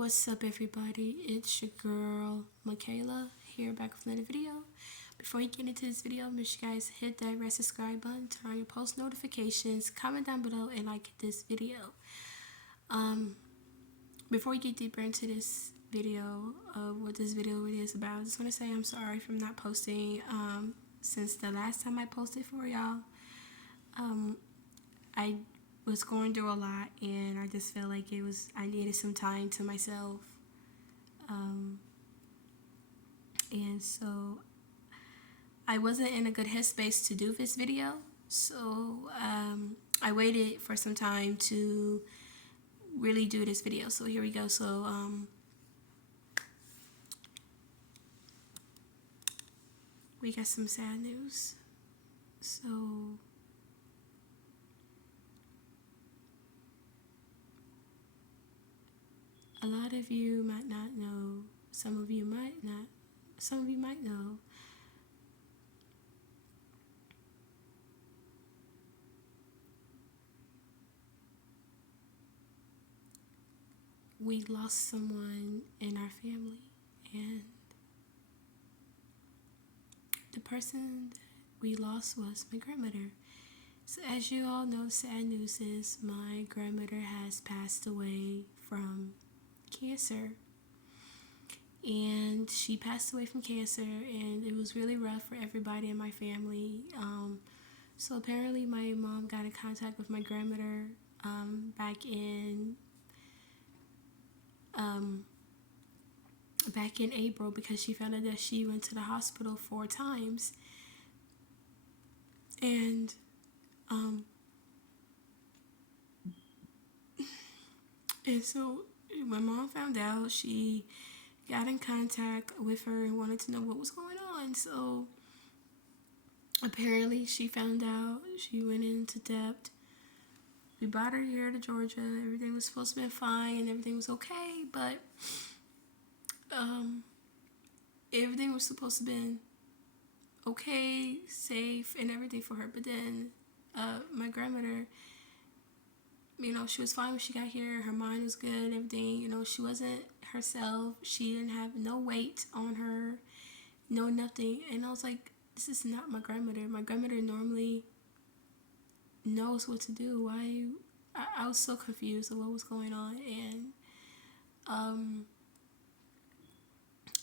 What's up, everybody? It's your girl Michaela here, back with another video. Before you get into this video, make sure you guys hit that red subscribe button, turn on your post notifications, comment down below, and like this video. Before we get deeper into this video of what this video really is about, I just want to say I'm sorry for not posting since the last time I posted for y'all. I was going through a lot, and I just felt like I needed some time to myself. And so I wasn't in a good headspace to do this video. So I waited for some time to really do this video. So here we go. So we got some sad news. So a lot of you might not know, some of you might not, some of you might know. We lost someone in our family, and the person that we lost was my grandmother. So as you all know, sad news is my grandmother has passed away from cancer. And she passed away from cancer, and it was really rough for everybody in my family. So apparently my mom got in contact with my grandmother back in April, because she found out that she went to the hospital 4 times. And so when mom found out, she got in contact with her and wanted to know what was going on. So apparently she found out, she went into debt. We brought her here to Georgia. Everything was supposed to be fine and everything was okay, but everything was supposed to be okay, safe, and everything for her. But then my grandmother, she was fine when she got here. Her mind was good, everything. She wasn't herself. She didn't have no weight on her, no nothing. And I was like, this is not my grandmother. My grandmother normally knows what to do. Why? I was so confused of what was going on,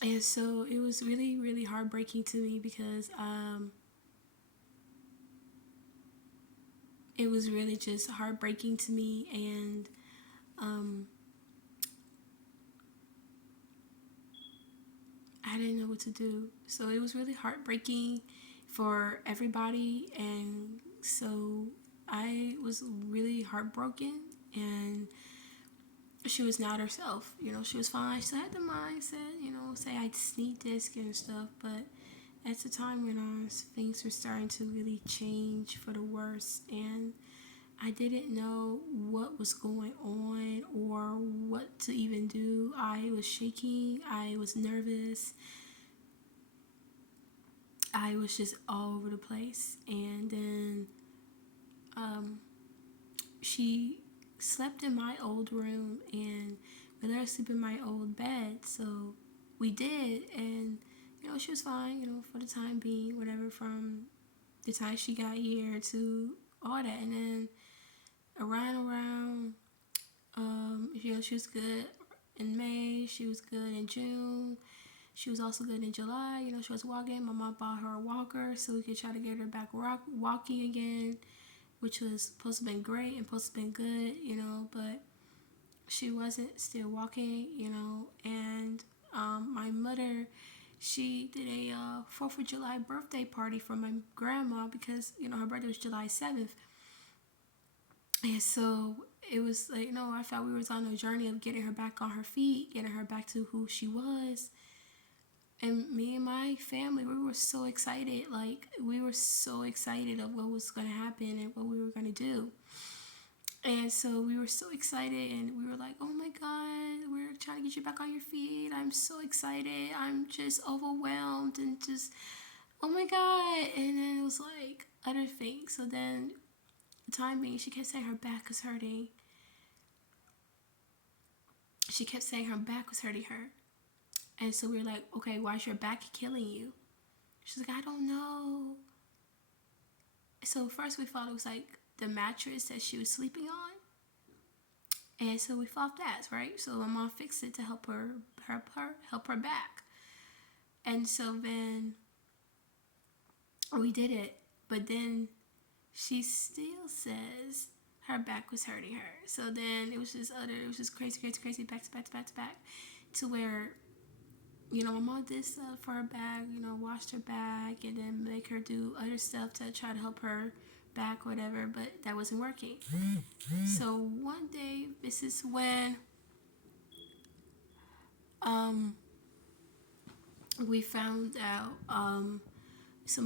and so it was really, really heartbreaking to me, because it was really just heartbreaking to me, and I didn't know what to do. So it was really heartbreaking for everybody, and so I was really heartbroken. And she was not herself. She was fine. She had the mindset, say I just need this and stuff. But at the time when things were starting to really change for the worse, and I didn't know what was going on or what to even do. I was shaking. I was nervous. I was just all over the place. And then she slept in my old room, and we let her sleep in my old bed. So we did, and she was fine, for the time being, whatever, from the time she got here to all that. And then around she was good in May, she was good in June, she was also good in July. She was walking. My mom bought her a walker so we could try to get her back walking again, which was supposed to have been great and supposed to have been good, but she wasn't still walking, and my mother, she did a 4th of July birthday party for my grandma, because, her birthday was July 7th. And so it was like, I thought we was on a journey of getting her back on her feet, getting her back to who she was. And me and my family, we were so excited. Like, we were so excited of what was going to happen and what we were going to do. And so we were so excited, and we were like, oh my God, we're trying to get you back on your feet. I'm so excited. I'm just overwhelmed and just, oh my God. And then it was like other things. So then the time being, she kept saying her back is hurting. she kept saying her back was hurting her. And so we were like, okay, why is your back killing you? She's like, I don't know. So first we thought it was like the mattress that she was sleeping on. And so we thought that, right? So my mom fixed it to help her help her back. And so then we did it. But then she still says her back was hurting her. So then it was just crazy, back to back. To where, you know, my mom did stuff for her back, you know, washed her back and then make her do other stuff to try to help her back, whatever, but that wasn't working. So one day, this is when we found out,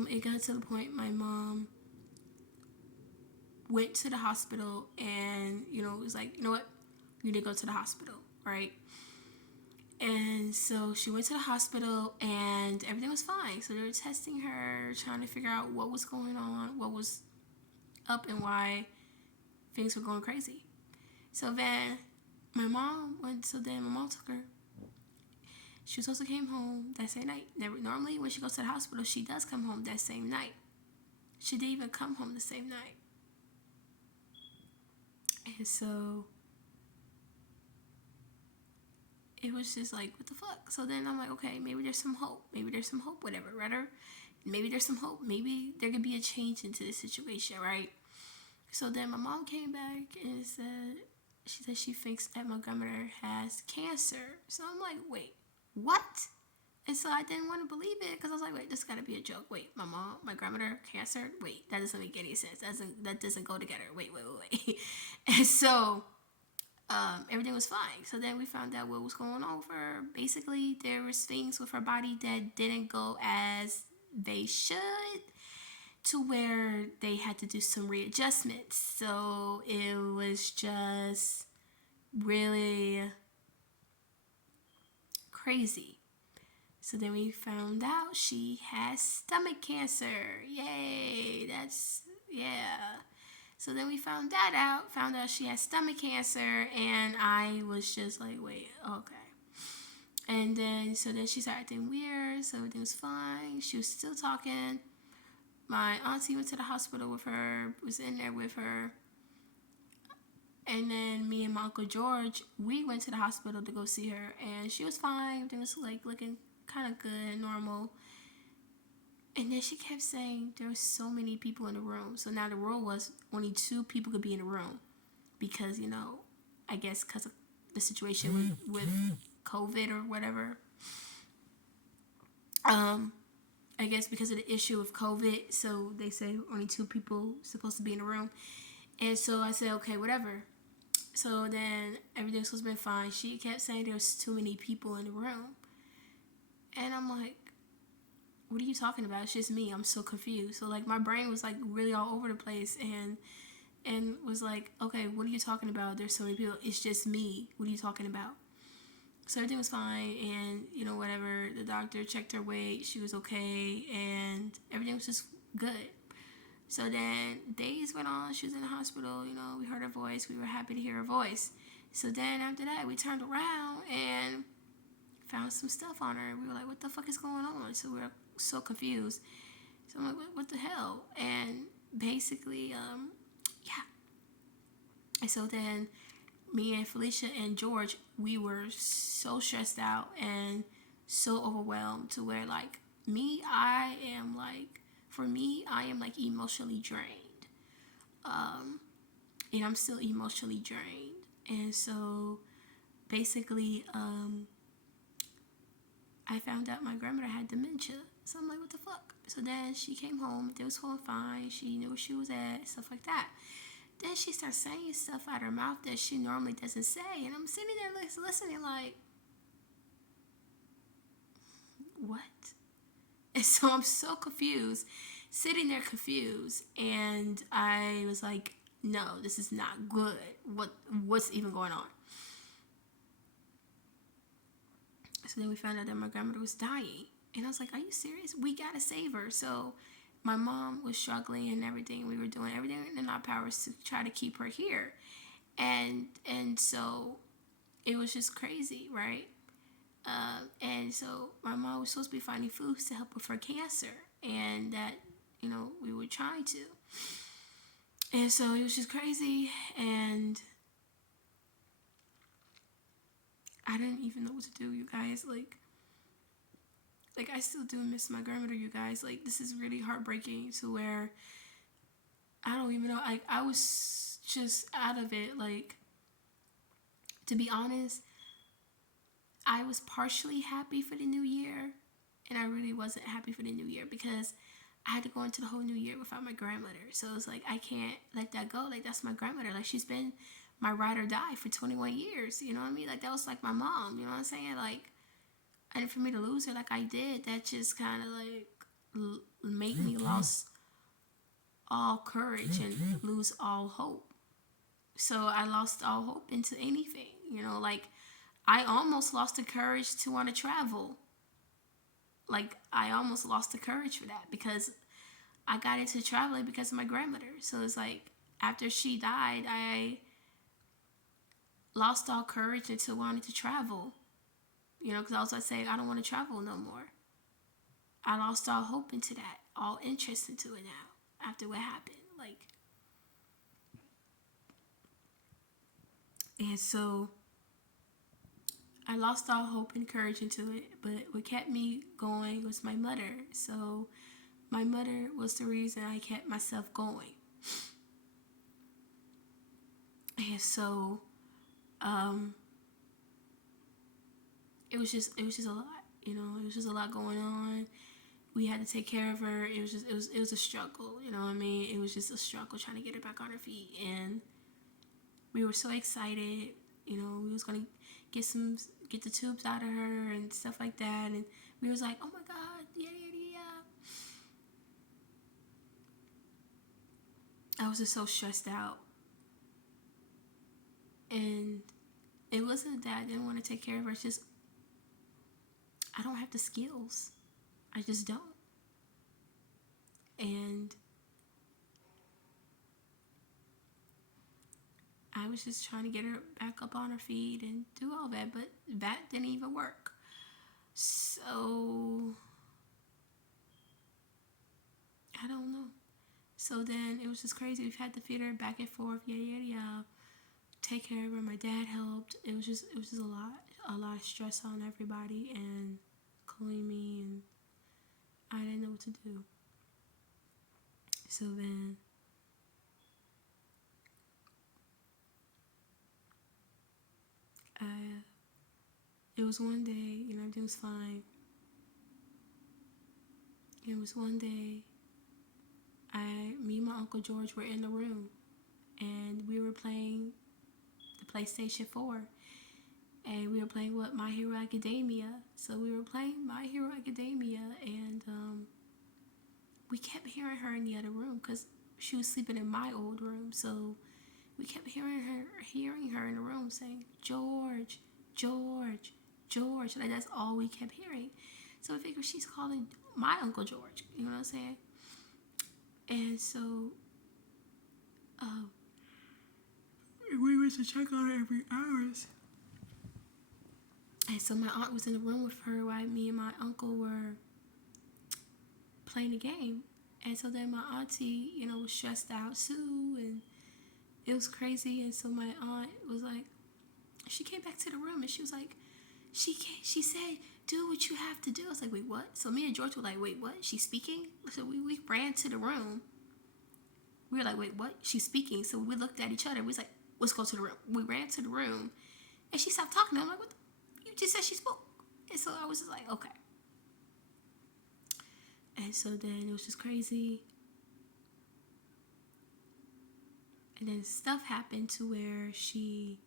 it got to the point my mom went to the hospital and, you know, it was like, you know what, you need to go to the hospital, right? And so she went to the hospital and everything was fine. So they were testing her, trying to figure out what was going on, what was up and why things were going crazy. So then my mom took her. She also came home that same night. Normally when she goes to the hospital, she does come home that same night. She didn't even come home the same night. And so it was just like, what the fuck? So then I'm like, okay, maybe there's some hope. Whatever, right? Maybe there's some hope. Maybe there could be a change into this situation, right? So then my mom came back and she said she thinks that my grandmother has cancer. So I'm like, wait, what? And so I didn't want to believe it because I was like, wait, this gotta be a joke. Wait, my grandmother, cancer? Wait, that doesn't make any sense. That doesn't go together. Wait. And so everything was fine. So then we found out what was going on with her. Basically, there was things with her body that didn't go as they should, to where they had to do some readjustments. So it was just really crazy. So then we found out she has stomach cancer. Yay, yeah. So then we found out she had stomach cancer, and I was just like, wait, okay. And then she started acting weird, so everything was fine. She was still talking. My auntie went to the hospital with her, was in there with her. And then me and my Uncle George, we went to the hospital to go see her, and she was fine. Everything was like looking kind of good, normal. And then she kept saying there were so many people in the room. So now the rule was only 2 people could be in the room because, you know, I guess because of the situation with COVID or whatever. I guess because of the issue of COVID, so they say only 2 people supposed to be in the room. And so I said, okay, whatever. So then everything was supposed to be fine. She kept saying there was too many people in the room. And I'm like, what are you talking about? It's just me. I'm so confused. So like my brain was like really all over the place and was like, okay, what are you talking about? There's so many people. It's just me. What are you talking about? So everything was fine, and you know, whatever. The doctor checked her weight. She was okay, and everything was just good. So then days went on. She was in the hospital. You know, we heard her voice. We were happy to hear her voice. So then after that, we turned around and found some stuff on her. We were like, what the fuck is going on? So we were so confused. So I'm like, what the hell? And basically, yeah. And so then me and Felicia and George, we were so stressed out and so overwhelmed to where like I am like emotionally drained. And I'm still emotionally drained. And so basically, I found out my grandmother had dementia. So I'm like, what the fuck? So then she came home. It was going fine. She knew where she was at, stuff like that. Then she starts saying stuff out her mouth that she normally doesn't say. And I'm sitting there listening like, what? And so I'm so confused, sitting there confused. And I was like, no, this is not good. What's even going on? So then we found out that my grandmother was dying. And I was like, are you serious? We gotta save her. So my mom was struggling and everything. We were doing everything in our powers to try to keep her here. And so it was just crazy, right? And so my mom was supposed to be finding foods to help with her cancer, and that, we were trying to. And so it was just crazy, and I didn't even know what to do, you guys. Like I still do miss my grandmother, you guys. Like, this is really heartbreaking to where I don't even know. Like, I was just out of it. Like, to be honest, I was partially happy for the new year, and I really wasn't happy for the new year because I had to go into the whole new year without my grandmother. So it's like, I can't let that go. Like, that's my grandmother. Like, she's been my ride or die for 21 years. You know what I mean? Like, that was like my mom. You know what I'm saying? Like, and for me to lose her like I did, that just kind of like made me lost all courage and lose all hope. So I lost all hope into anything. Like, I almost lost the courage to want to travel. Like, I almost lost the courage for that because I got into traveling because of my grandmother. So it's like, after she died, I lost all courage into wanting to travel. Because I was like saying, I don't want to travel no more. I lost all hope into that, all interest into it now after what happened. Like, and so I lost all hope and courage into it. But what kept me going was my mother. So my mother was the reason I kept myself going. And so it was just a lot. It was just a lot going on. We had to take care of her. It was a struggle. You know what I mean? It was just a struggle trying to get her back on her feet. And we were so excited. We was gonna get the tubes out of her and stuff like that. And we was like, oh my God, yeah. I was just so stressed out. And it wasn't that I didn't want to take care of her. It's just I don't have the skills. I just don't. And I was just trying to get her back up on her feet and do all that, but that didn't even work. So I don't know. So then it was just crazy. We've had to feed her back and forth, yeah. Take care of her. My dad helped. It was just a lot of stress on everybody, and including me, and I didn't know what to do. So then it was one day, everything was fine. It was one day, me and my Uncle George were in the room, and we were playing the PlayStation 4, and we were playing My Hero Academia. So we were playing My Hero Academia, and we kept hearing her in the other room because she was sleeping in my old room. So we kept hearing her in the room saying, George, George, George. Like, that's all we kept hearing. So I figured she's calling my Uncle George. You know what I'm saying? And so we went to check on her every hours. And so my aunt was in the room with her while me and my uncle were playing the game. And so then my auntie, was stressed out too, and it was crazy. And so my aunt was like, she came back to the room and she was like, she said, do what you have to do. I was like, wait, what? So me and George were like, wait, what? She's speaking? So we ran to the room. We were like, wait, what? She's speaking. So we looked at each other. We was like, let's go to the room. We ran to the room, and she stopped talking. I'm like, what? You just said she spoke. And so I was just like, okay. And so then it was just crazy. And then stuff happened to where she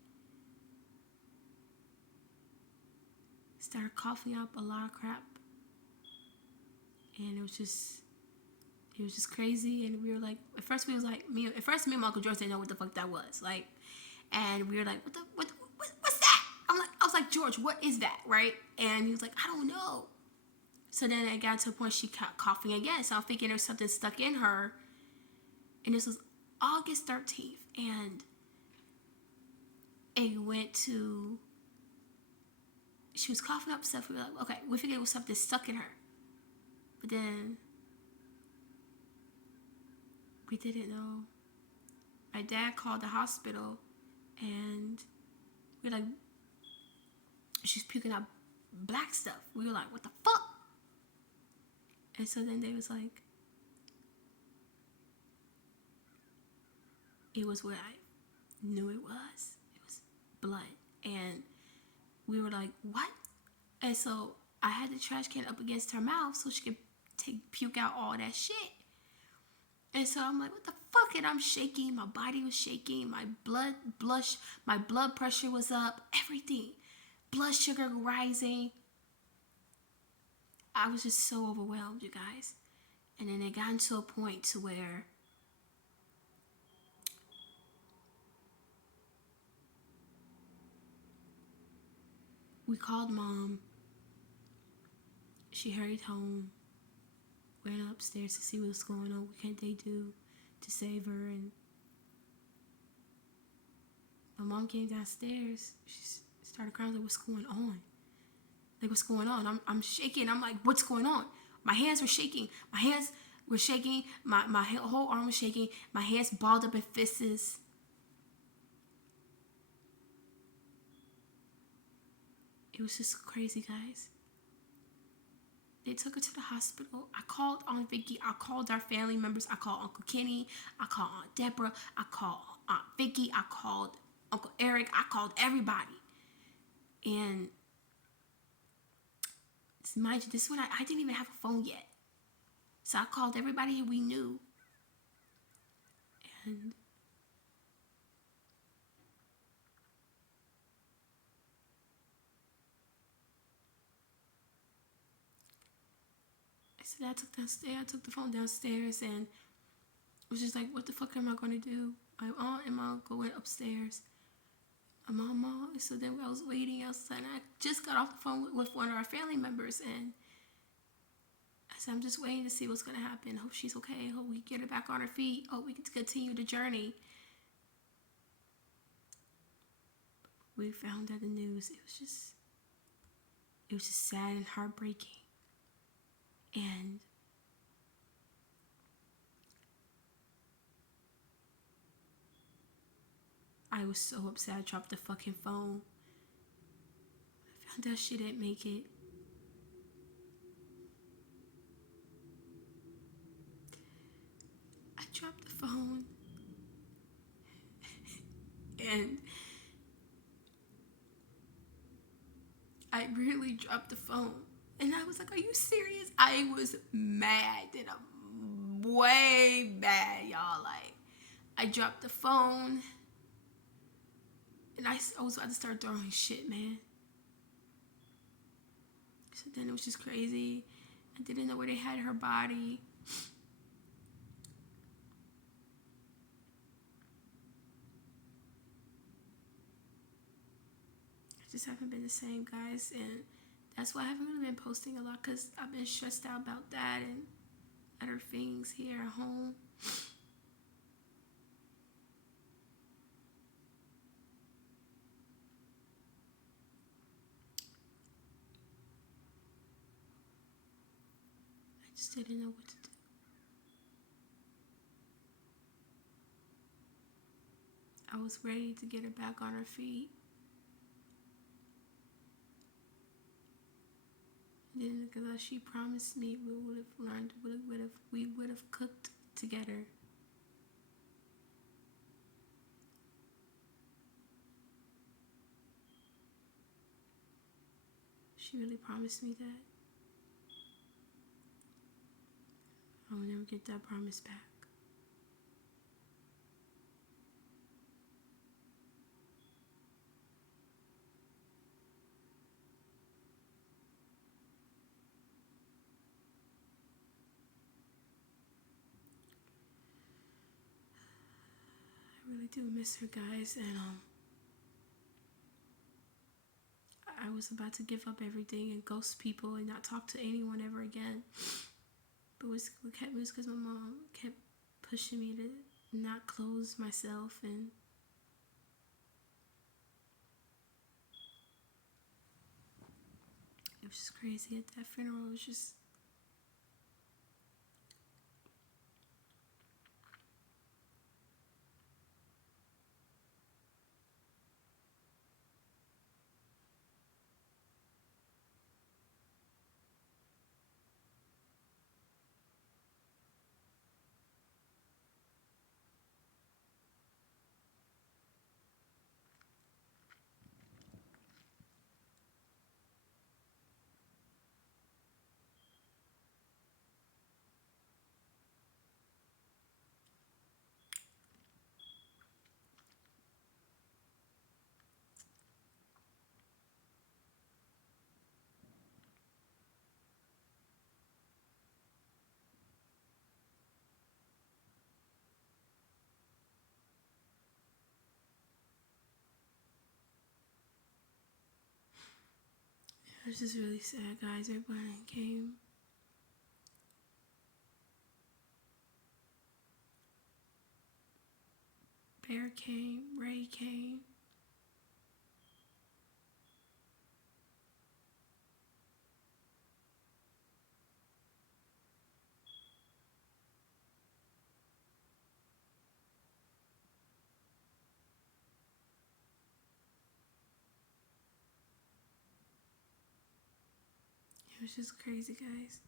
started coughing up a lot of crap. And it was just crazy. And we were like, at first me and my Uncle George didn't know what the fuck that was. Like, and we were like, what's that? I was like, George, what is that? Right? And he was like, I don't know. So then it got to a point she kept coughing again. So I'm thinking there's something stuck in her. And this was August 13th. And it went to she was coughing up stuff. We were like, okay, we figured it was something stuck in her. But then we didn't know. My dad called the hospital and we were like, she's puking out black stuff. We were like, what the fuck? And so then they was like, it was what I knew it was. It was blood. And we were like, what? And so I had the trash can up against her mouth so she could puke out all that shit. And so I'm like, what the fuck? And I'm shaking. My body was shaking. My blood pressure was up. Everything. Blood sugar rising. I was just so overwhelmed, you guys. And then it got to a point to where we called mom. She hurried home, went upstairs to see what was going on. What can they do to save her? And my mom came downstairs. She started crying, like, what's going on? Like, what's going on? I'm shaking. I'm like, what's going on? My hands were shaking. My hands were shaking. My whole arm was shaking. My hands balled up in fists. It was just crazy, guys. They took her to the hospital. I called Aunt Vicky. I called our family members. I called Uncle Kenny. I called Aunt Deborah. I called Aunt Vicky. I called Uncle Eric. I called everybody. And mind you, this is when I didn't even have a phone yet. So I called everybody we knew. And so I took the phone downstairs and was just like, what the fuck am I going to do? My aunt and my uncle went upstairs. My mama, so then I was waiting outside. And I just got off the phone with one of our family members, and I said, I'm just waiting to see what's going to happen. Hope she's okay. Hope we get her back on her feet. Hope we can continue the journey. We found out the news. It was just sad and heartbreaking. And I was so upset. I dropped the fucking phone. I found out she didn't make it. I dropped the phone. And I really dropped the phone. And I was like, are you serious? I was mad. And I'm way mad, y'all. Like, I dropped the phone. And I was about to start throwing shit, man. So then it was just crazy. I didn't know where they had her body. I just haven't been the same, guys. And that's why I haven't really been posting a lot, because I've been stressed out about that and other things here at home. I just didn't know what to do. I was ready to get her back on her feet. Then, because she promised me we would have learned, we would have cooked together. She really promised me that. I will never get that promise back. I really do miss her, guys, and I was about to give up everything and ghost people and not talk to anyone ever again. But what kept me was because my mom kept pushing me to not close myself, and It was just crazy at that funeral. It was just. It was just really sad, guys. Everybody came. Bear came. Ray came. It was just crazy, guys.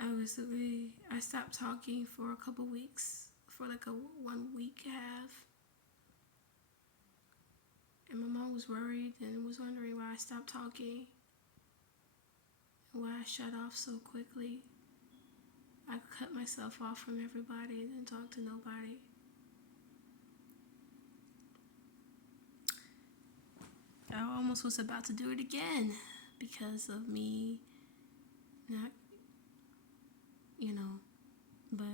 I stopped talking for a couple weeks, for like a 1 week half. And my mom was worried and was wondering why I stopped talking and why I shut off so quickly. I cut myself off from everybody and didn't talk to nobody. I almost was about to do it again because of me not, but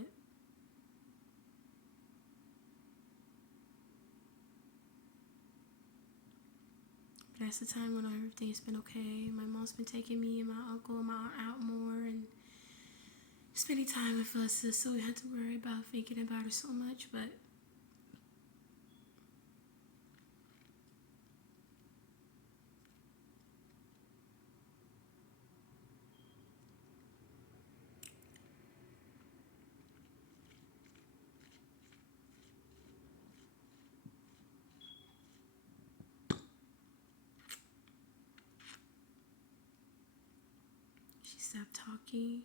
that's the time when everything's been okay. My mom's been taking me and my uncle and my aunt out more and spending time with us, so we had to worry about thinking about her so much. But she stopped talking.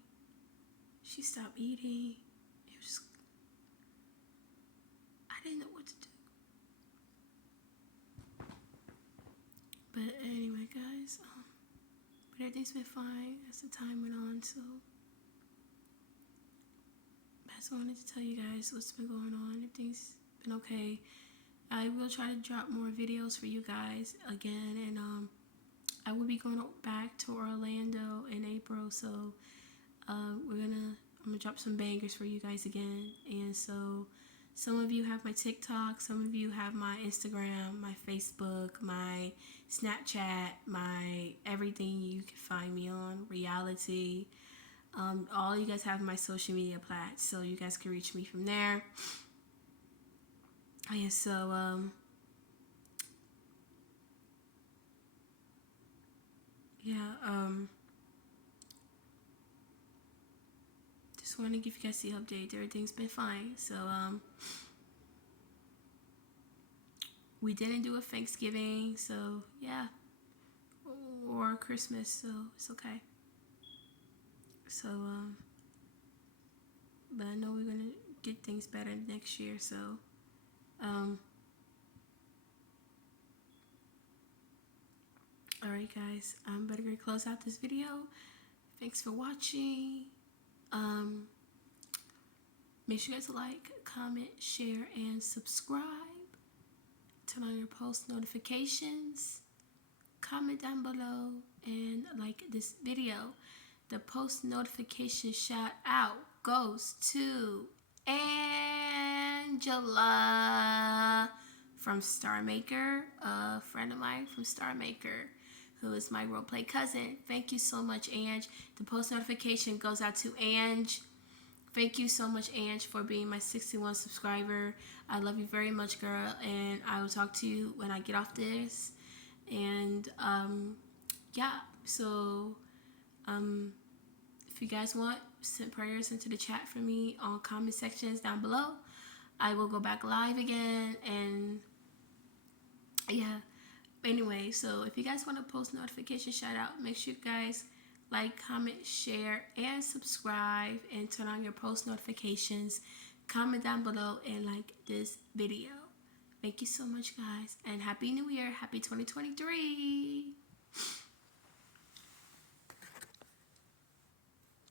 She stopped eating. It was just, I didn't know what to do. But anyway, guys, but everything's been fine as the time went on. So I just wanted to tell you guys what's been going on. Everything's been okay. I will try to drop more videos for you guys again, and I will be going back to Orlando in April. So I'm gonna drop some bangers for you guys again. And so some of you have my TikTok, some of you have my Instagram, my Facebook, my Snapchat, my everything you can find me on, reality. All you guys have my social media plats, so you guys can reach me from there. Oh yeah, so just want to give you guys the update. Everything's been fine. So we didn't do a Thanksgiving, so yeah, or Christmas, so it's okay. So but I know we're gonna get things better next year. So um, all right, guys, I'm better gonna close out this video. Thanks for watching. Make sure you guys like, comment, share, and subscribe. Turn on your post notifications. Comment down below and like this video. The post notification shout out goes to Angela from Star Maker, a friend of mine from Star Maker, who is my roleplay cousin. Thank you so much, Ange. The post notification goes out to Ange. Thank you so much, Ange, for being my 61 subscriber. I love you very much, girl, and I will talk to you when I get off this. And yeah, so if you guys want, send prayers into the chat for me on comment sections down below. I will go back live again, and yeah. Anyway, so if you guys want to post notification shout out, make sure you guys like, comment, share, and subscribe, and turn on your post notifications. Comment down below and like this video. Thank you so much, guys, and Happy New Year. Happy 2023.